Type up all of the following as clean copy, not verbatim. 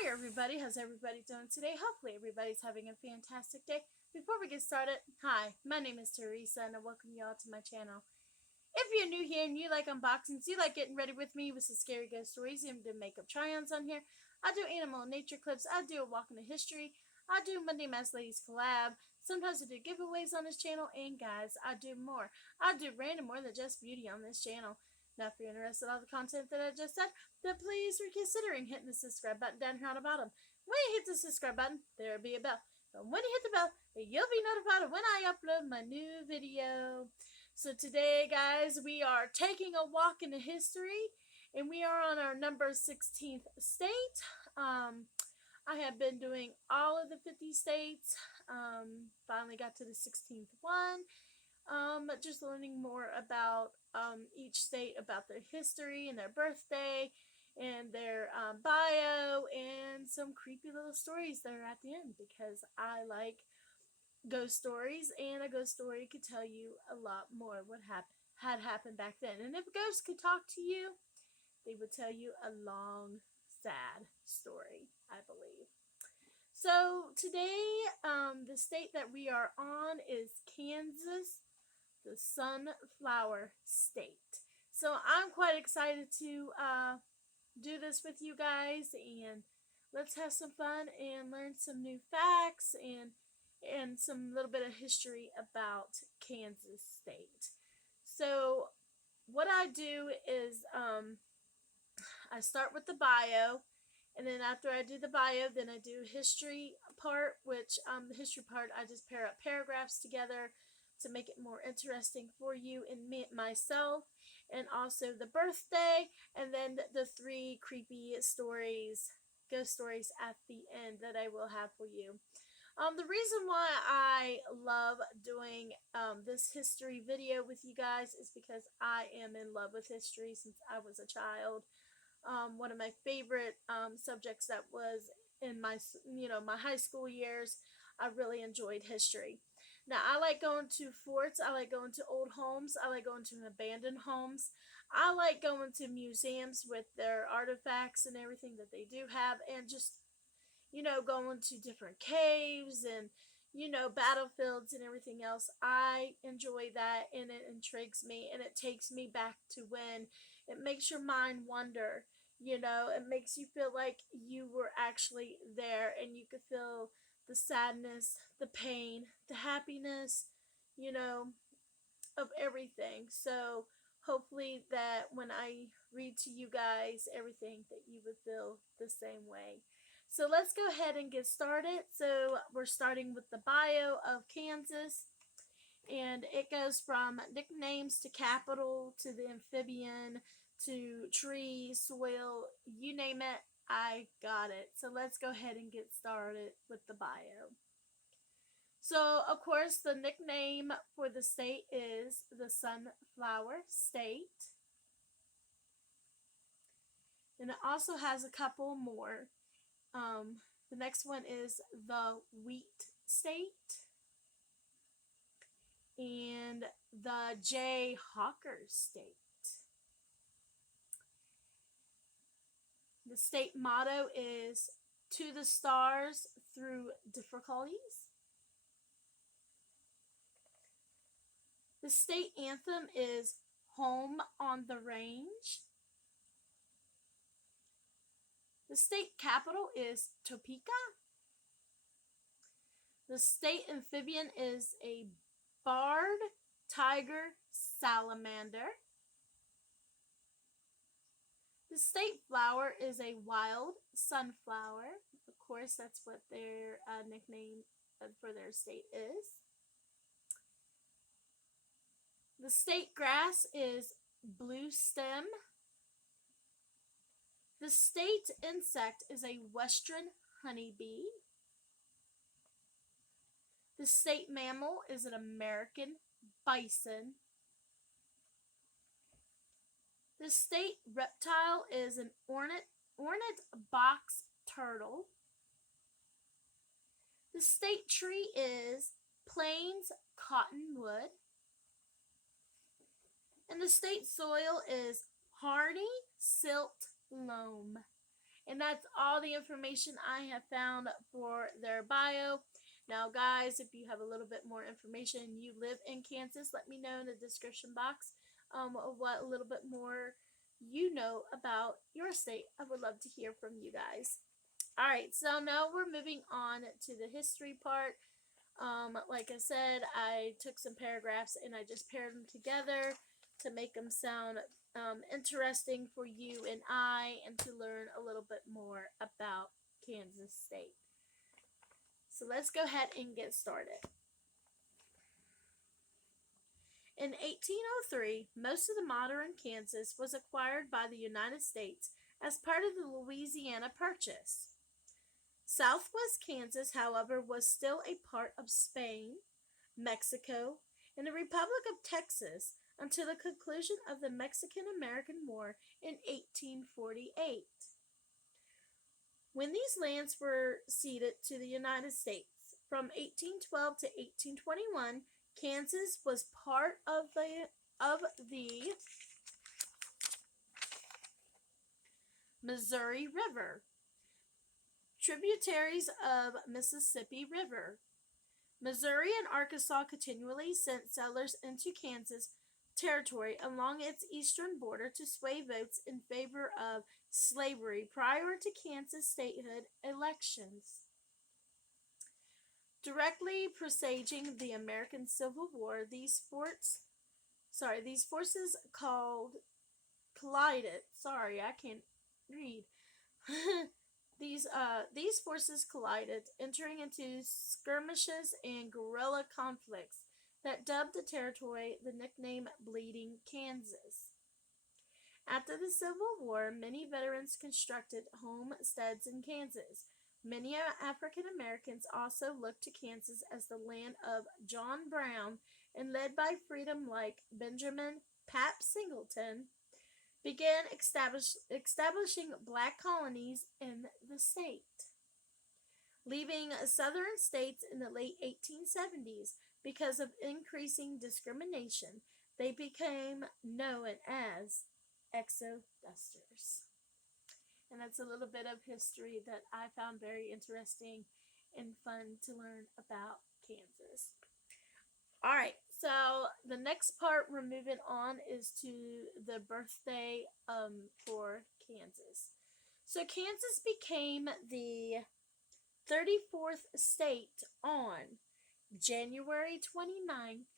Hi everybody, how's everybody doing today? Hopefully everybody's having a fantastic day. Before we get started, hi, my name is Teresa and I welcome you all to my channel. If you're new here and you like unboxings, you like getting ready with me with some scary ghost stories and do makeup try-ons on here, I do animal and nature clips, I do a walk into history, I do Monday Mass Ladies collab, sometimes I do giveaways on this channel, and guys, I do more. I do random more than just beauty on this channel. Now if you're interested in all the content that I just said, then please reconsider hitting the subscribe button down here on the bottom. When you hit the subscribe button, there will be a bell. And when you hit the bell, you'll be notified of when I upload my new video. So today, guys, we are taking a walk into history, and we are on our number 16th state. I have been doing all of the 50 states. Finally got to the 16th one. Just learning more about each state, about their history and their birthday and their bio, and some creepy little stories that are at the end, because I like ghost stories, and a ghost story could tell you a lot more what had happened back then. And if ghosts could talk to you, they would tell you a long, sad story, I believe. So today, the state that we are on is Kansas, the Sunflower State. So I'm quite excited to do this with you guys, and let's have some fun and learn some new facts and some little bit of history about Kansas State. So what I do is I start with the bio, and then after I do the bio, then I do history part, which the history part, I just pair up paragraphs together to make it more interesting for you and myself, and also the birthday, and then the three creepy stories, ghost stories at the end that I will have for you. The reason why I love doing this history video with you guys is because I am in love with history since I was a child. One of my favorite subjects that was in my my high school years. I really enjoyed history. Now I like going to forts, I like going to old homes, I like going to abandoned homes, I like going to museums with their artifacts and everything that they do have, and just going to different caves and battlefields and everything else. I enjoy that, and it intrigues me, and it takes me back to when. It makes your mind wonder. It makes you feel like you were actually there, and you could feel the sadness, the pain, the happiness, you know, of everything. So hopefully that when I read to you guys everything, that you would feel the same way. So let's go ahead and get started. So we're starting with the bio of Kansas, and it goes from nicknames to capital to the amphibian to tree, soil, you name it, I got it. So let's go ahead and get started with the bio. So, of course, the nickname for the state is the Sunflower State. And it also has a couple more. The next one is the Wheat State and the Jayhawker State. The state motto is "To the stars through difficulties." The state anthem is "Home on the Range." The state capital is Topeka. The state amphibian is a barred tiger salamander. The state flower is a wild sunflower. Of course, that's what their nickname for their state is. The state grass is blue stem. The state insect is a western honeybee. The state mammal is an American bison. The state reptile is an ornate box turtle. The state tree is plains cottonwood. And the state soil is hardy silt loam. And that's all the information I have found for their bio. Now, guys, if you have a little bit more information and you live in Kansas, let me know in the description box what a little bit more you know about your state. I would love to hear from you guys. All right, so now we're moving on to the history part. Like I said, I took some paragraphs and I just paired them together to make them sound interesting for you and and to learn a little bit more about Kansas State. So let's go ahead and get started. In 1803, most of the modern Kansas was acquired by the United States as part of the Louisiana Purchase. Southwest Kansas, however, was still a part of Spain, Mexico, and the Republic of Texas until the conclusion of the Mexican-American War in 1848. When these lands were ceded to the United States from 1812 to 1821, Kansas was part of the Missouri River, tributaries of Mississippi River. Missouri and Arkansas continually sent settlers into Kansas territory along its eastern border to sway votes in favor of slavery prior to Kansas statehood elections. Directly presaging the American Civil War, these forces collided. Sorry, I can't read. These forces collided, entering into skirmishes and guerrilla conflicts that dubbed the territory the nickname Bleeding Kansas. After the Civil War, many veterans constructed homesteads in Kansas. Many African Americans also looked to Kansas as the land of John Brown, and led by freedom like Benjamin Pap Singleton, began establishing black colonies in the state. Leaving southern states in the late 1870s because of increasing discrimination, they became known as exodusters. And that's a little bit of history that I found very interesting and fun to learn about Kansas. All right, so the next part we're moving on is to the birthday for Kansas. So Kansas became the 34th state on January 29th,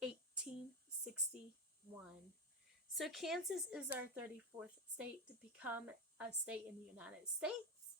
1861. So Kansas is our 34th state to become a state in the United States.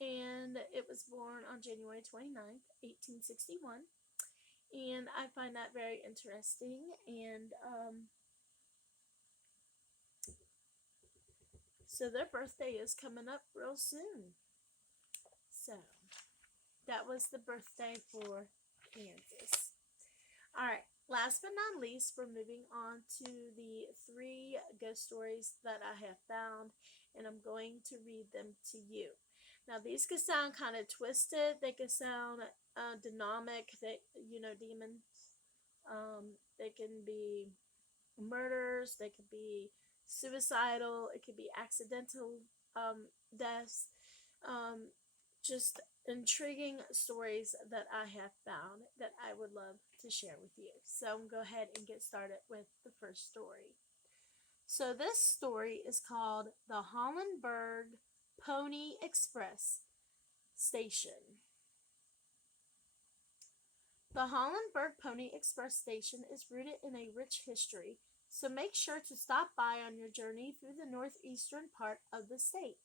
And it was born on January 29th, 1861. And I find that very interesting. And so their birthday is coming up real soon. So that was the birthday for Kansas. All right, last but not least, we're moving on to the 3 ghost stories that I have found, and I'm going to read them to you. Now, these could sound kind of twisted. They could sound demonic, demons. They can be murders. They could be suicidal. It could be accidental deaths. Just intriguing stories that I have found that I would love to share with you. So I'm going to go ahead and get started with the first story. So this story is called the Hollenberg Pony Express Station. The Hollenberg Pony Express Station is rooted in a rich history, so make sure to stop by on your journey through the northeastern part of the state.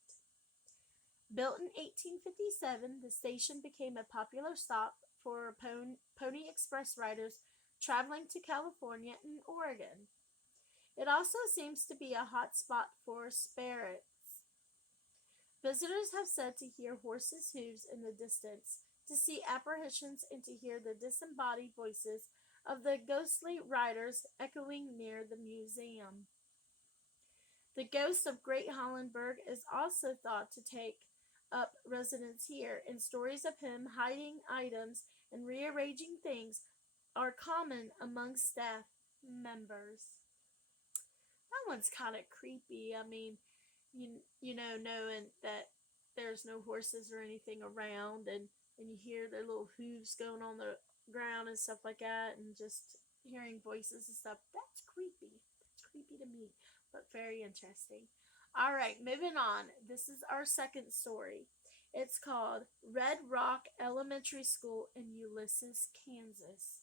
Built in 1857, the station became a popular stop for Pony Express riders traveling to California and Oregon. It also seems to be a hot spot for spirits. Visitors have said to hear horses' hooves in the distance, to see apparitions, and to hear the disembodied voices of the ghostly riders echoing near the museum. The ghost of Great Hollenberg is also thought to take up residence here, and stories of him hiding items and rearranging things are common among staff members. That one's kind of creepy. I mean, knowing that there's no horses or anything around, and you hear their little hooves going on the ground and stuff like that, and just hearing voices and stuff. That's creepy. That's creepy to me, but very interesting. All right, moving on. This is our second story. It's called Red Rock Elementary School in Ulysses, Kansas.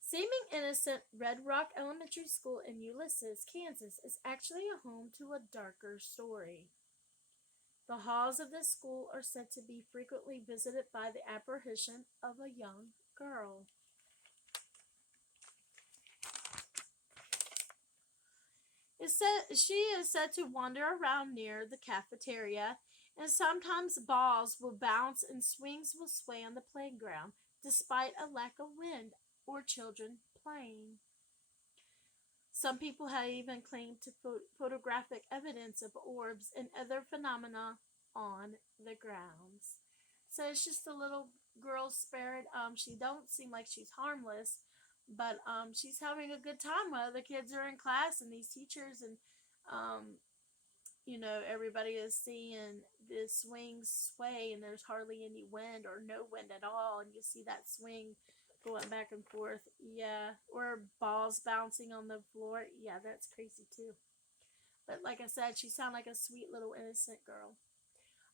Seeming innocent, Red Rock Elementary School in Ulysses, Kansas is actually a home to a darker story. The halls of this school are said to be frequently visited by the apparition of a young girl. She is said to wander around near the cafeteria, and sometimes balls will bounce and swings will sway on the playground, despite a lack of wind or children playing. Some people have even claimed to photographic evidence of orbs and other phenomena on the grounds. So it's just a little girl spirit. She don't seem like she's harmless, but she's having a good time while the kids are in class and these teachers and um, everybody is seeing the swings sway and there's hardly any wind or no wind at all, and you see that swing going back and forth. Yeah, or balls bouncing on the floor. Yeah, that's crazy too. But like I said, she sounded like a sweet little innocent girl.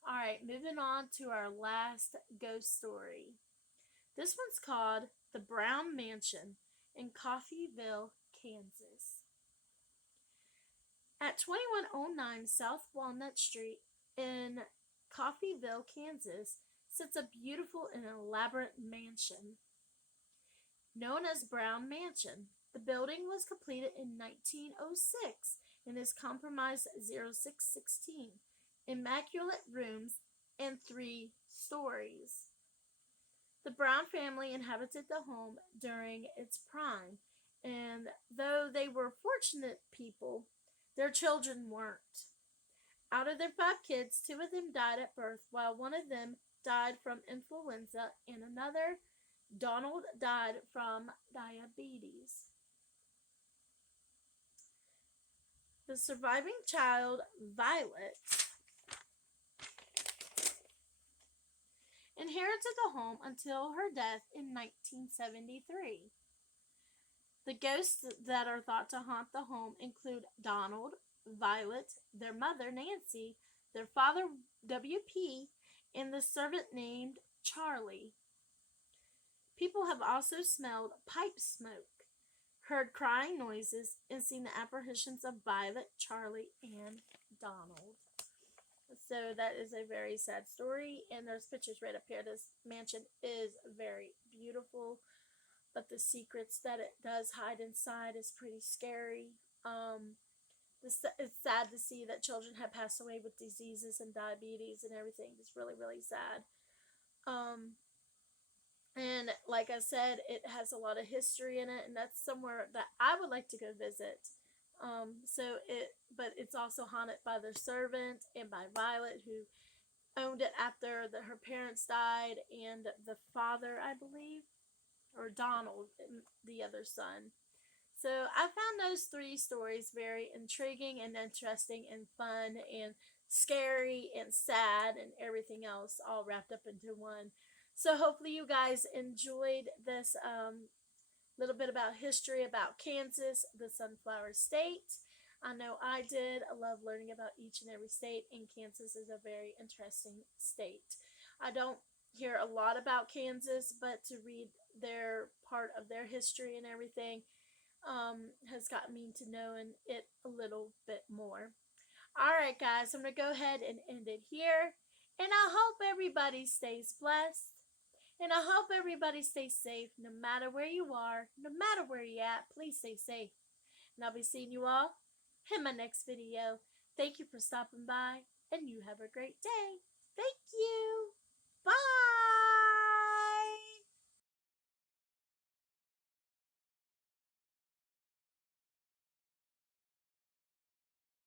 All right, moving on to our last ghost story. This one's called The Brown Mansion in Coffeyville, Kansas. At 2109 South Walnut Street in Coffeyville, Kansas, sits a beautiful and elaborate mansion known as Brown Mansion. The building was completed in 1906 and is comprised 0616 immaculate rooms and 3 stories. The Brown family inhabited the home during its prime, and though they were fortunate people, their children weren't. Out of their 5 kids, 2 of them died at birth, while one of them died from influenza and another, Donald, died from diabetes. The surviving child, Violet, inherited the home until her death in 1973. The ghosts that are thought to haunt the home include Donald, Violet, their mother, Nancy, their father, W.P., and the servant named Charlie. People have also smelled pipe smoke, heard crying noises, and seen the apparitions of Violet, Charlie, and Donald. So that is a very sad story, and there's pictures right up here. This mansion is very beautiful, but the secrets that it does hide inside is pretty scary. It's sad to see that children have passed away with diseases and diabetes and everything. It's really, really sad. And like I said, it has a lot of history in it, and that's somewhere that I would like to go visit. But it's also haunted by the servant and by Violet, who owned it after her parents died, and the father, I believe, or Donald, the other son. So I found those 3 stories very intriguing and interesting and fun and scary and sad and everything else all wrapped up into one. So hopefully you guys enjoyed this little bit about history about Kansas, the Sunflower State. I know I did. I love learning about each and every state, and Kansas is a very interesting state. I don't hear a lot about Kansas, but to read their part of their history and everything has gotten me to knowing it a little bit more. Alright guys, I'm going to go ahead and end it here. And I hope everybody stays blessed. And I hope everybody stays safe no matter where you are, no matter where you're at. Please stay safe. And I'll be seeing you all in my next video. Thank you for stopping by, and you have a great day. Thank you.